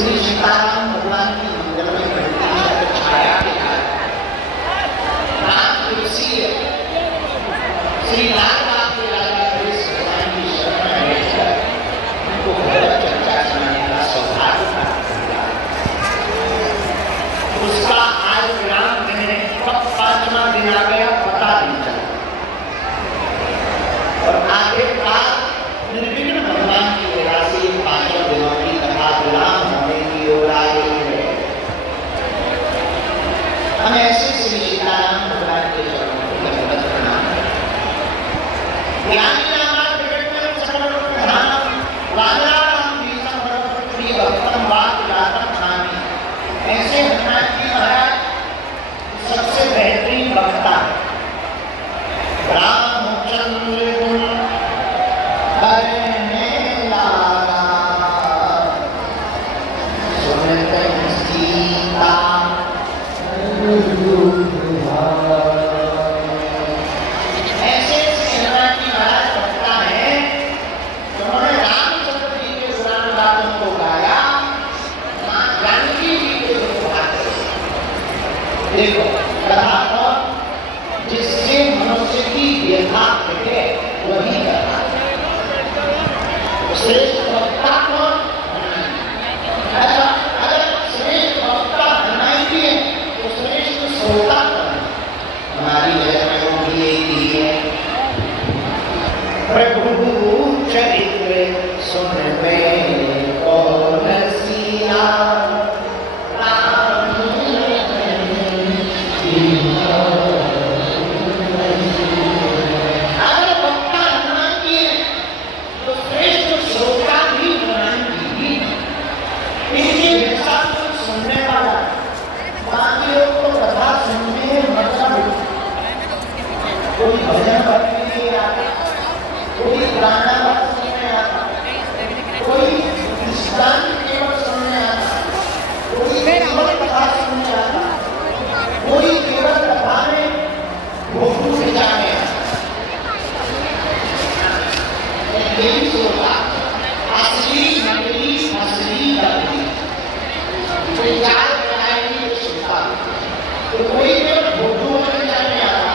श्री सीताराम भगवान की मंदिर में घंटी छाया के राम तुलसी श्री लाल बाग के राजा भगवान की शरण में बैठकर उनको भगवत चर्चा सुनाने का सौभाग्य प्राप्त हुआ। उसका आज विराम देने कब 5वां दिन आ गया पता नहीं चला और आखिरकार निर्विघ्न भगवान की दया से 5 दिनों की कथा विराम होने की ओर आ गई है। हम ऐसे श्री सीताराम भगवान के चरणों को दंडवत प्रणाम ज्ञानी नाम जगत सकल प्रधानम वानराणाम बीजम भरतपुत्री भक्तम वाक जातम खामी। ऐसे हनुमान जी महाराज सबसे बेहतरीन वक्ता रामचंद्र देखो कथा को जिससे मनुष्य की व्यथा घटे वही कथा श्रेष्ठ वक्ता को अगर श्रेष्ठ वक्ता हनुमान जी है तो श्रेष्ठ श्रोता हमारी जगह में भी एक ही है। प्रभु चरित्र सुनते कौन सिया कोई भजन करने नहीं आता, कोई गाना सुनने आता, कोई विश्राम केवल सुनने आता, कोई केवल कथा सुनने आता, कोई केवल कथा में भोगू से जाने आता। यही सोचा असली नकली असली नकली कोई याद बनाएगी तो सुनता तो कोई केवल भोगू में जाने आता।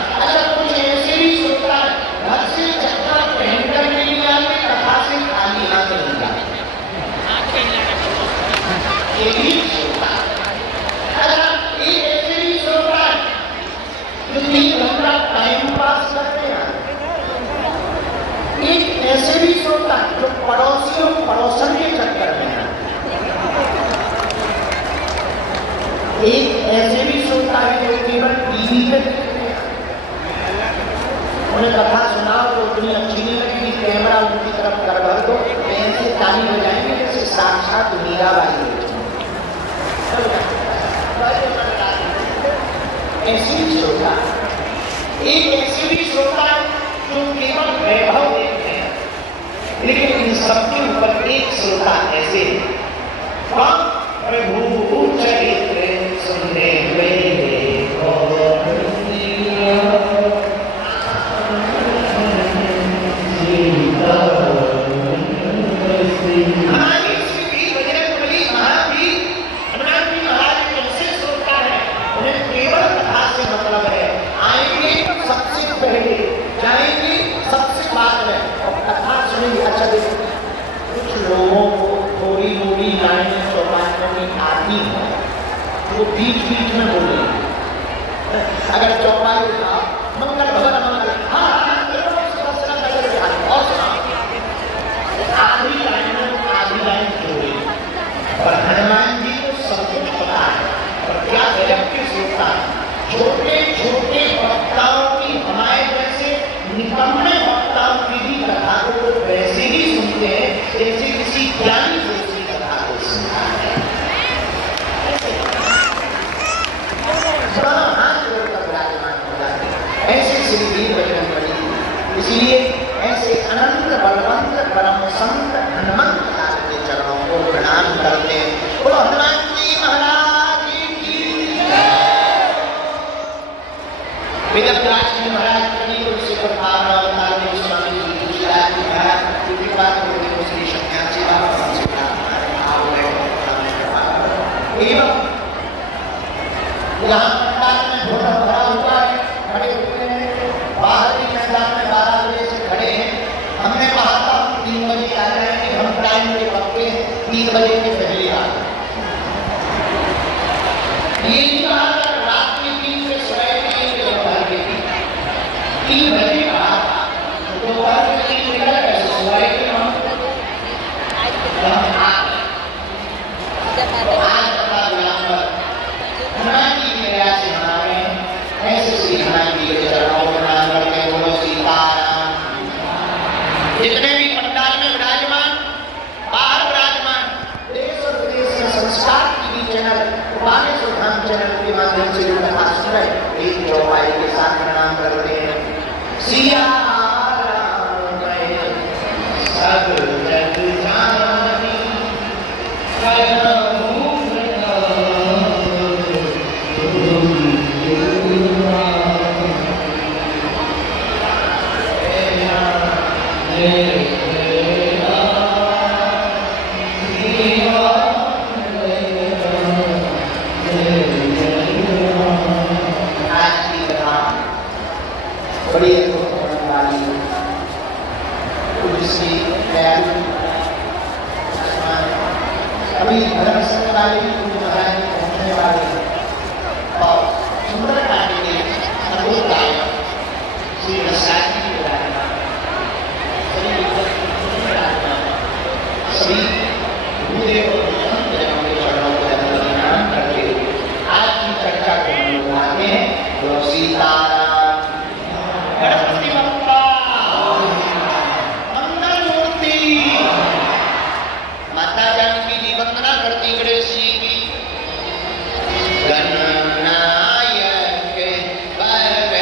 ऐसे भी श्रोता जो पड़ोसियों पड़ोसन के चक्कर में है। एक ऐसे भी श्रोता है जो केवल टीवी पे उन्हें कथा सुनाओ तो उतनी अच्छी नहीं लगती, कैमरा उनकी तरफ कर भर दो ऐसे ताली बजाएंगे जैसे साक्षात मीराबाई। ऐसे भी श्रोता एक ऐसे भी श्रोता जो केवल वैभव देखते हैं, लेकिन इन सबके ऊपर एक श्रोता ऐसे प्रभु चरित्र सुनने कुछ लोगों को थोड़ी मोड़ी लाइनें चौपाइयों में आती यहाँ पंडाल में ढोल भरा हुआ है, खड़े हुए हैं, बाहर भी मैदान में 12 बजे से खड़े हैं। हमने कहा था 3 बजे आ जाएंगे, हम टाइम के पक्के 3 बजे के पहले आ गए। ये नहीं कहा रात में 3 से सुबह के 3 बजे कहा था, दोपहर में 3 निकल गए, सुबह के हम आज बता यहाँ पर हनुमान जी के प्रयास से हमारे ऐसे श्री हनुमान जी के चरणों में प्रणाम करते हैं। बोलो सीताराम। जितने भी पंडाल में विराजमान, बाहर विराजमान, देश और विदेश में संस्कार TV channel, Bageshwar Dham channel के माध्यम से जो कथा सुन रहे एक चौपाई के साथ प्रणाम करते हैं। सिया राम जय सब जग जानी बड़ी होने वाली अभी धर्म संघ वाले पहुंचने वाले और सुंदर घाटी के अद्भुत गायक श्री रसायन जी सभी गुरुदेव के चरणों को प्रणाम करते हुए आज की चर्चा को हम लोग आते हैं। तो सीताराम गणपति बप्पा मंगल मूर्ति। माता जानकी जी वंदना करती गणेश जी की। गणनायक वरदायक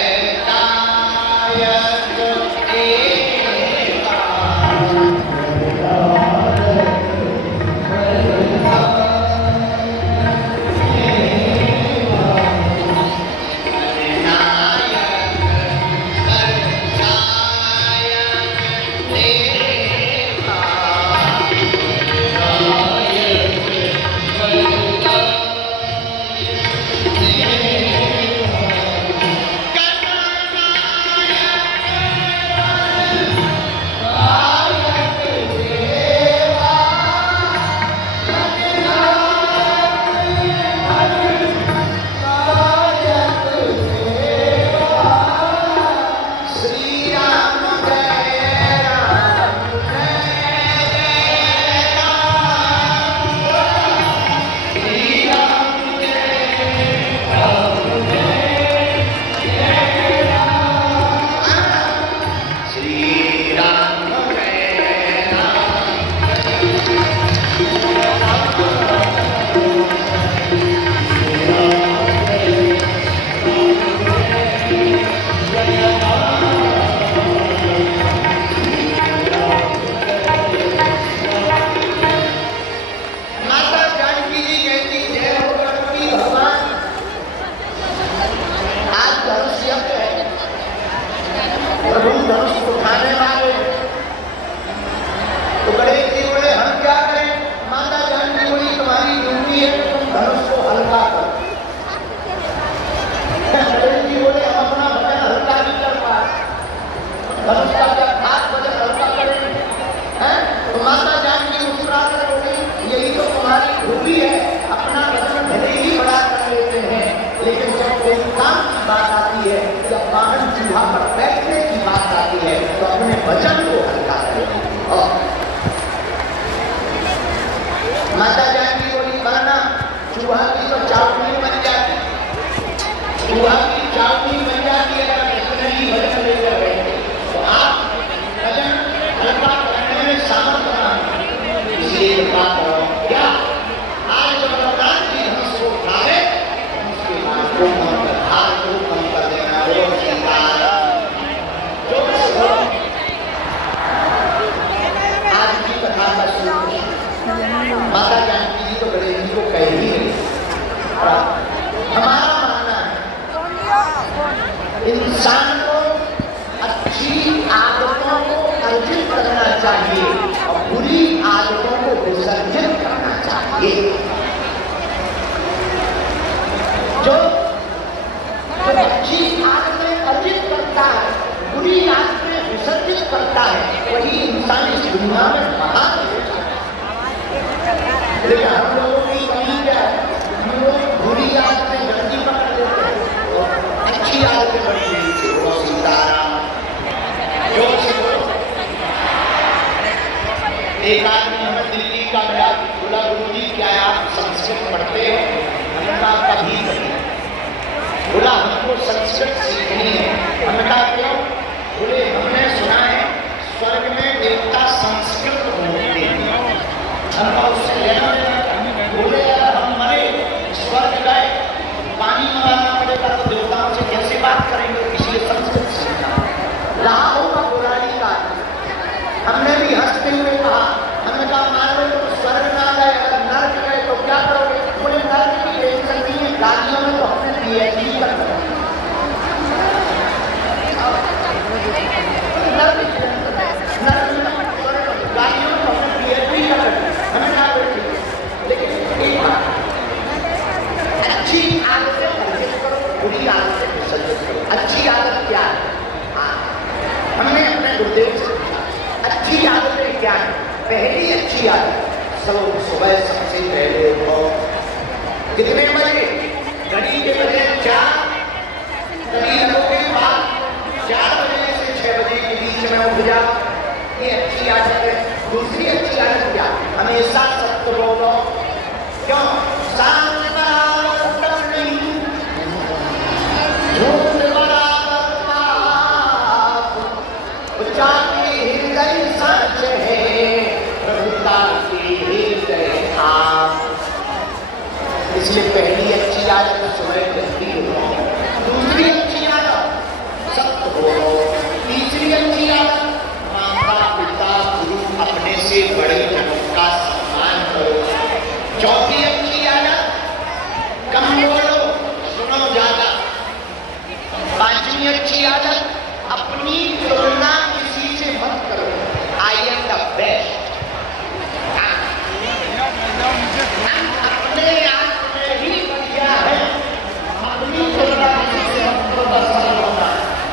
एक आदमी हमें दिल्ली का मिला, बोला गुरु जी क्या आप संस्कृत पढ़ते हो? हमने कहा कभी नहीं। बोला हमको संस्कृत सीखनी है। हमने कहा क्यों? बोले हमने सुना है स्वर्ग में देवता संस्कृत बोलते हैं। हमने उससे लेना देना। बोले यार हम मरे, स्वर्ग गए, पानी मंगाना पड़ेगा तो देवताओं से कैसे बात करेंगे, इसलिए संस्कृत सीखना। रहा होगा पुरानी का। हमने भी हंसते हुए कहा, हमने कहा मान लो तो स्वर्ग ना गए, अगर नर्क गए तो क्या करोगे? बोले नर्क की टेंशन नहीं है, गालियों में तो हमने PhD कर लेकिन एक बात, अच्छी आदतें वर्जित करो, बुरी आदतें विसर्जित करो। अच्छी आदत क्या है? हमने अपने गुरुदेव से अच्छी आदतें क्या है? पहली अच्छी आदत, सुबह सबसे पहले उठो। कितने बजे? घड़ी के बजे 4, घड़ी लगोगे 4 बजे से 6 बजे के बीच में उठ जाओ। ये अच्छी आदत है। दूसरी अच्छी आदत क्या? हमेशा सत्य बोलो। क्यों? सामने बराबर नहीं, झूठ बराबर पाप, जाके हृदय सच है, प्रभुता के हृदय आप। इसलिए पहली अच्छी आदत सुबह जल्दी उठो। दूसरी अच्छी आदत सत्य बोलो। तीसरी अच्छी आदत माता पिता गुरु अपने से बड़े जनों का सम्मान करो। चौथी अच्छी आदत कम बोलो, सुनो ज्यादा। पांचवी अच्छी आदत अपनी तुलना किसी से मत करो। I am the best. अपने आप में ही बढ़िया है, अपनी तुलना किसी से मत करो, बस होगा।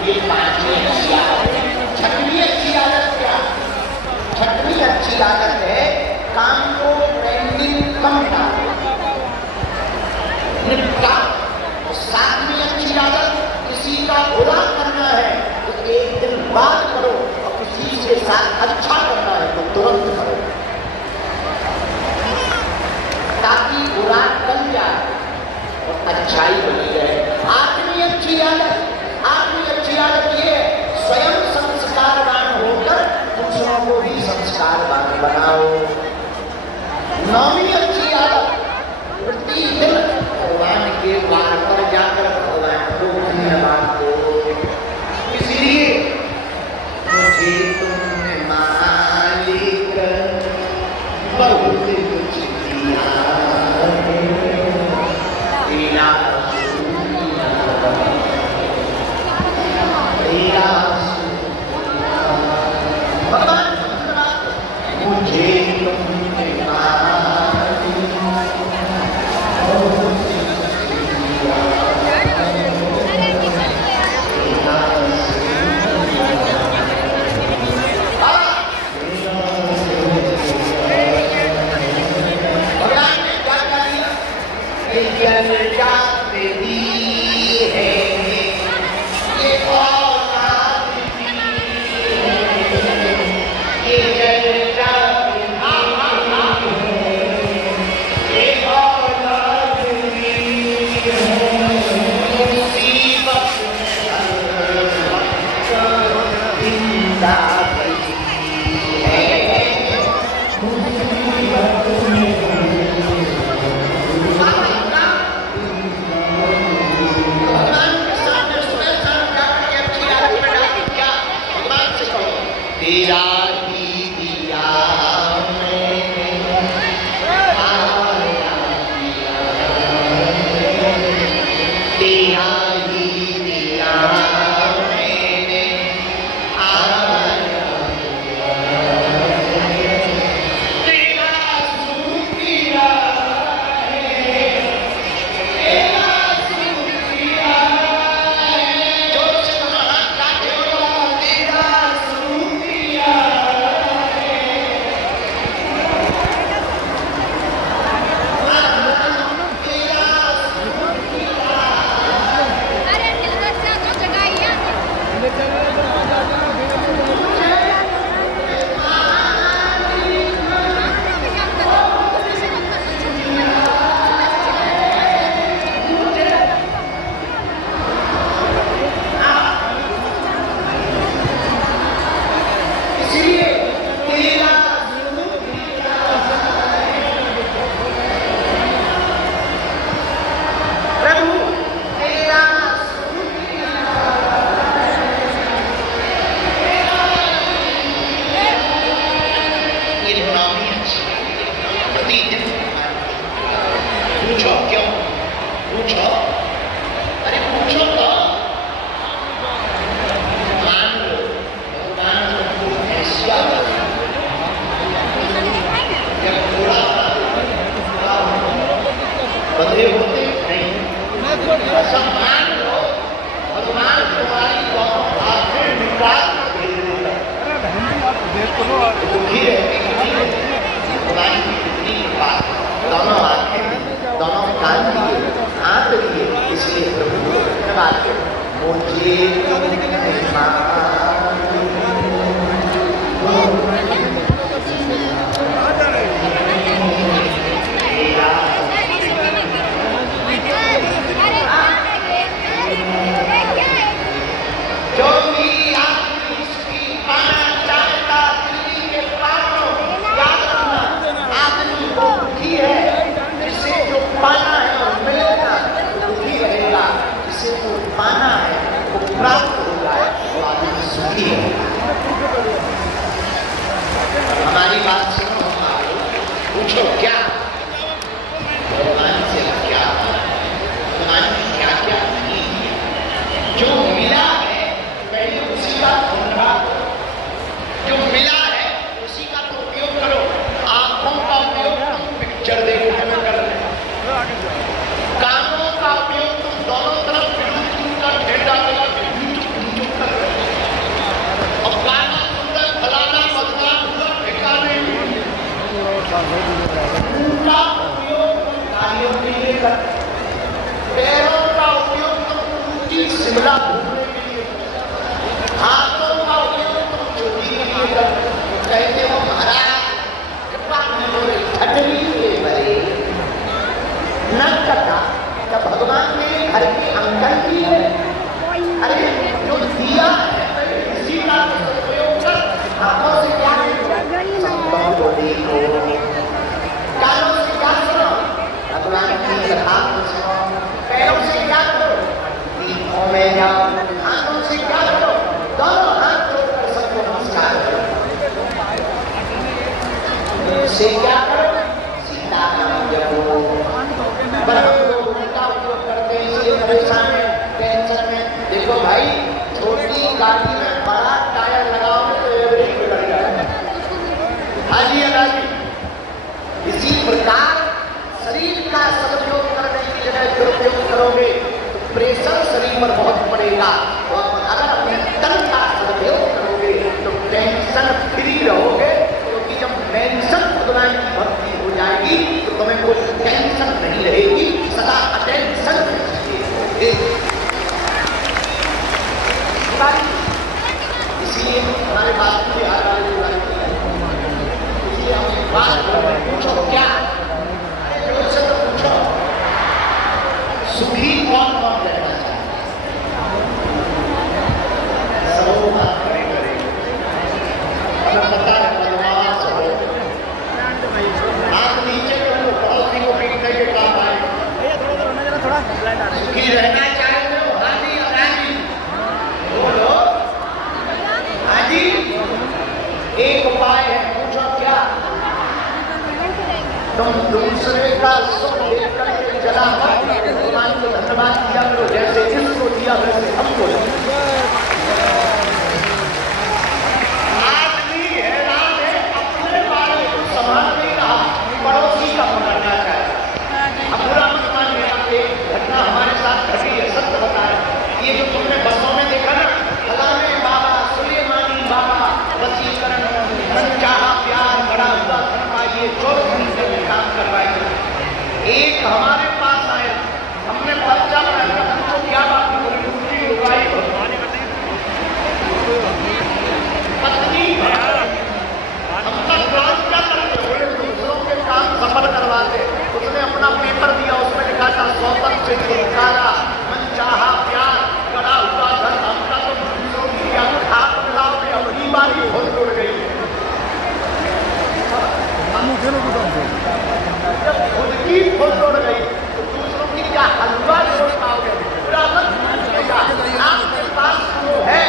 ये पांचवी अच्छी आदत है। छठवीं अच्छी आदत क्या? छठवीं अच्छी आदत है काम को पेंडिंग कम निपटा। सातवीं अच्छी आदत किसी का बुरा करना है तो एक दिन बाद करो, और किसी के साथ अच्छा करना है तो तुरंत करो, ताकि बुरा टल जाए और अच्छाई बनी जाए। आठवीं अच्छी आदत ये स्वयं संस्कारवान होकर दूसरों को भी संस्कारवान बनाओ। नौवीं अच्छी आदत प्रतिदिन भगवान के द्वार पर जाकर भगवान को धन्यवाद दो। इसलिए मुझे तुमने मालिक बहुत कुछ दिया है, तेरा भगवान मुझे तुमने मालिक प्रतिदिन पूछो क्यों, पूछो, अरे पूछो तो मान लो भगवान तुमको ऐसा जब थोड़ा बंधे होते नहीं, ऐसा मान लो भगवान तुम्हारी आंखें निकाल दुखी रहती भगवान की कितनी बात, दोनों आंखें दोनों कान दिए, हाथ दिए, इसलिए प्रभु को धन्यवाद दो। मुझे पाना है और मिलेगा तो दुखी रहेगा, जिसे तो पाना है वो प्राप्त होगा वो आदमी सुखी है। हमारी बात सुनो, पूछो क्या भगवान से क्या, भगवान ने क्या क्या नहीं किया, जो मिला है पहले उसी का धन्यवाद करो, जो मिला है उसी का तो उपयोग करो। आंखों का उपयोग तुम पिक्चर देखने में कर रहे हो, कानों का उपयोग तुम दोनों तरफ का ठेडा लगा कर रहे हो, और गाना सुनना फलाना बदला हुआ ठिकाने उनका उपयोग तुम कार्यों के लिए करते, पैरों का उपयोग तुम ऊंची शिमला घूमने के लिए, हाथों का उपयोग तुम चोरी के लिए करते, कहते हो महाराज कृपा करो ठटरी के बड़े न कटा जब भगवान ने घर के अंदर की है, अरे जो दिया है इसी का उपयोग कर, हाथों से क्या संतों को देखो, कानों से क्या सुनो भगवान की कथा को सुनो, पैरों से क्या करो दीपों में जाओ, हाथों से क्या करो दोनों हाथ जोड़कर सबको नमस्कार करो, से क्या करो सीता नाम जपो। पर हम लोग उनका उपयोग करते हैं इसलिए परेशान है, टेंशन में। देखो भाई छोटी गाड़ी में बड़ा टायर लगाओगे तो एवरेज बिगड़ जाएगा। हाँ जी अनाजी, इसी प्रकार शरीर का सदुपयोग करने की जगह दुरुपयोग करोगे तो प्रेशर शरीर पर बहुत पड़ेगा, और अगर अपने तन का सदुपयोग करोगे तो टेंशन फ्री रहोगे, क्योंकि जब टेंशन भगवान की भक्ति हो जाएगी तो तुम्हें कोई टेंशन नहीं रहेगी, सदा अटेंशन रहेगी। इसलिए हमारे बात की याद आ रही है, इसलिए हम बात पूछो क्या, अरे जोर से तो पूछो सुखी कौन कौन रहना चाहता है, सब बात करेंगे, हमें पता है हाथ नीचे करो, पड़ोसी को पीटने के काम आए, सुखी रहना चाहते हो हाजी और राजी बोलो, हाजी एक उपाय है, पूछो क्या, तुम दूसरे का सुख देख करके जला भगवान को धन्यवाद दिया करो, जैसे इसको दिया वैसे हमको। आदमी हैरान है, अपने बारे को संभाल नहीं रहा, पड़ोसी का पकड़ना चाहे। अब बुरा मत मानिए, एक घटना हमारे साथ घटी है, सत्य बताया, ये जो तुमने बसों में देखा ना, फलाने बाबा सुलेमानी बाबा वसीकरण मनचाहा प्यार बड़ा हुआ धर्माइए 24 घंटे में काम करवाइए। एक हमारे पास आया, हमने पर्चा बनाया, तो क्या बात है, पूरी लुगाई पत्नी हम तक काम क्या करते, बोले दूसरों के काम सफल करवाते। उसने अपना पेपर दिया, उसमें लिखा था स्वतंत्र से छुटकारा मनचाहा प्यार गड़ा हुआ धन, हमका तो दूसरों की हाथ मिलाओ में अपनी बारी बहुत जुड़ गई। जब खुद की फुल जोड़ गई तो दूसरों की क्या हलवा जोड़ पाओगे, आपके पास जो है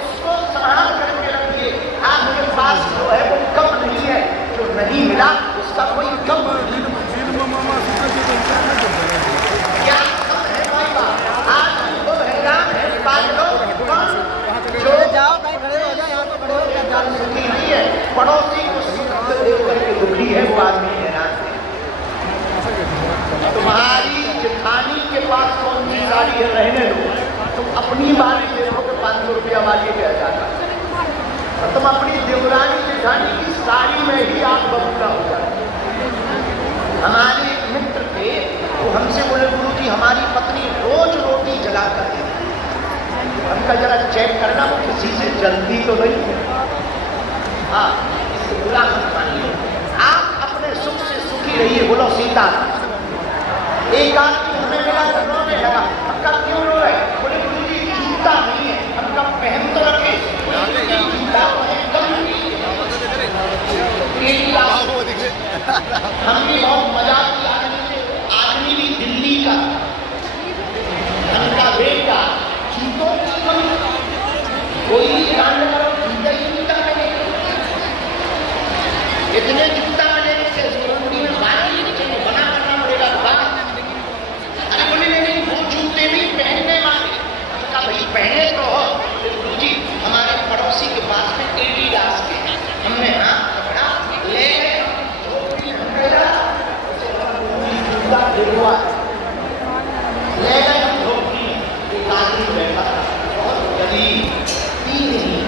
उसको संभाल करके रखिए, आपके पास जो है वो कम नहीं है, जो नहीं मिला उसका कोई कम नहीं। पड़ोसी को सुख देख करके दुखी है वो आदमी हैरान है। तुम्हारी जेठानी के पास कौन सी साड़ी है रहने दो, तुम अपनी बात देखो कि 500 रुपया वाली के जाता, और तुम अपनी देवरानी जेठानी की साड़ी में ही आप बबूला हो जाए। हमारे एक मित्र थे, वो हमसे बोले गुरु जी हमारी पत्नी रोज रोटी जला कर देती, हमका जरा चेक करना वो किसी से जल्दी तो नहीं है। हाँ, इससे बुरा मत मानिए, आप अपने सुख से सुखी रहिए। बोलो सीता। एक आदमी हमें मिला तो रोने लगा, हमका क्यों रो रहे? बोले गुरु जी जूता नहीं है, हमका पहन तो रखे, जूता हमने बहुत मजाक किया। आदमी भी दिल्ली का, हमका बेटा जूतों की कोई कांड करो जूता ही जूता मिले, इतने जूता मिले से जरूरी में बात ही नहीं चाहिए, बना करना पड़ेगा बात। अरे बोले नहीं वो जूते भी पहनने वाले, हमका भाई पहने तो हो। गुरु जी हमारे पड़ोसी के पास में एडिडास के हैं, हमने हाँ कपड़ा ले गए, ले गए हम धोती। एक आदमी बैठा था बहुत गरीब, नहीं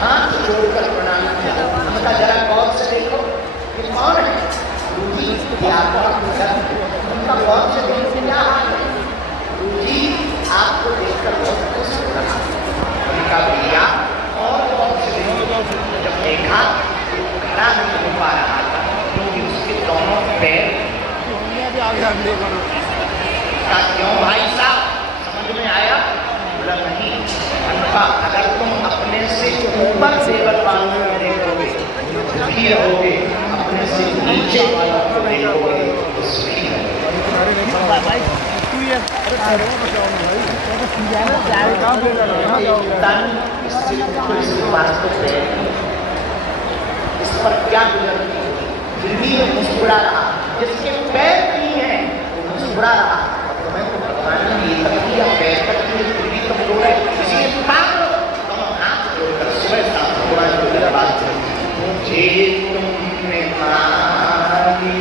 हाथ जोड़कर प्रणाम किया। हमका जरा गौर से देखो ये कौन है? गुरुजी क्या हमका गौर से देखो क्या हाल है? गुरुजी आपको देखकर बहुत खुश हो रहा। उनका भैया और गौर से देखो, जब देखा खड़ा नहीं हो पा रहा था क्योंकि उसके दोनों पैर का। क्यों भाई साहब समझ में आया? बोला नहीं, अगर तुम अपने से ऊपर लेवल वालों को देखोगे दुखी रहोगे, अपने से नीचे वालों को देखोगे तो सुखी रहोगे। इस पर क्या गुजरती है? फिर भी वो मुस्कुरा रहा, जिसके पैर नहीं है वो मुस्कुरा रहा। तो मैं तो भगवान ने ये तक किया, पैर तक किए, फिर भी तुम रो रहे, इसलिए पागल हो। तुम हाथ जोड़कर सुबह शाम भगवान को मेरा बात करो, मुझे तुमने मारी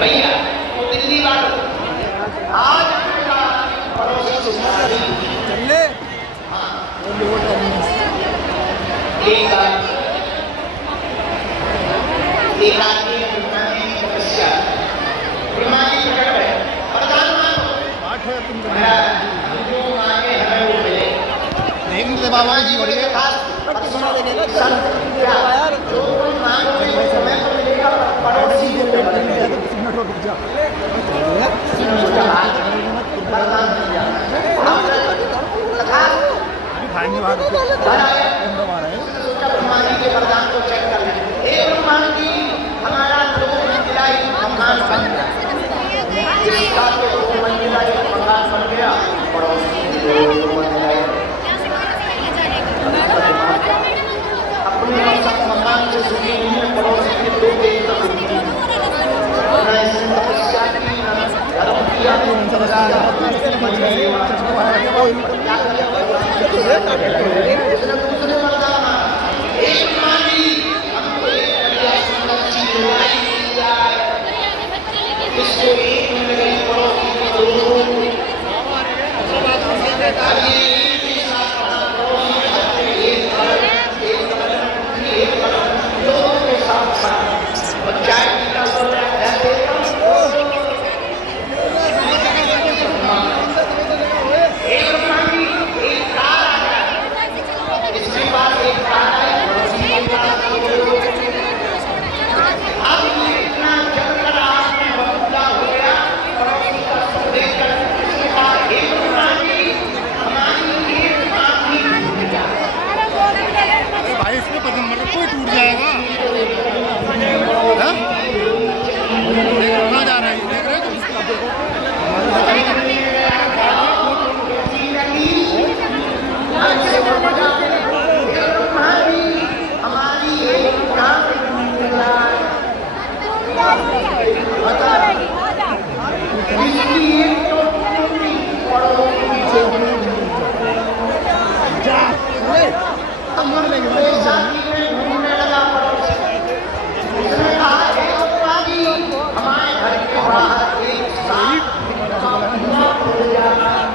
भैया दिल्ली वालों आज पड़ोसी चले एक आदमी ब्रह्मा जी की तपस्या, ब्रह्मा जी प्रकट है, वरदान मांगो, जो मांगे हमें वो मिले। नहीं मिलते बाबा जी बड़े सुना देंगे ना जो कोई मांगोगे वो हमें तो मिलेगा, पड़ोसी को ब्रह्मा जी के वरदान को चेक कर लें। ब्रह्मा जी हमारा लोग जिला ही ब्रह्मांड बन साथ में 2 मंजिला एक मकान बन गया, पड़ोसी 2 मंजिला अपने मकान से सुखी नहीं है, पड़ोसी के 2 पेज तक सुखी नहीं है। तपस्या की धर्म किया दूसरे मकान एक मानी हमको एक बढ़िया सुंदर चीज लाई जाए, इसको एक मिल गई पड़ोसी के 2 कोई टूट जाएगा। कहाँ जा रहा है देख रहे हो घूमने लगा पड़ोसी, उसने कहा हमारे घर के बाहर एक सांप का मुंह खुल जाता है।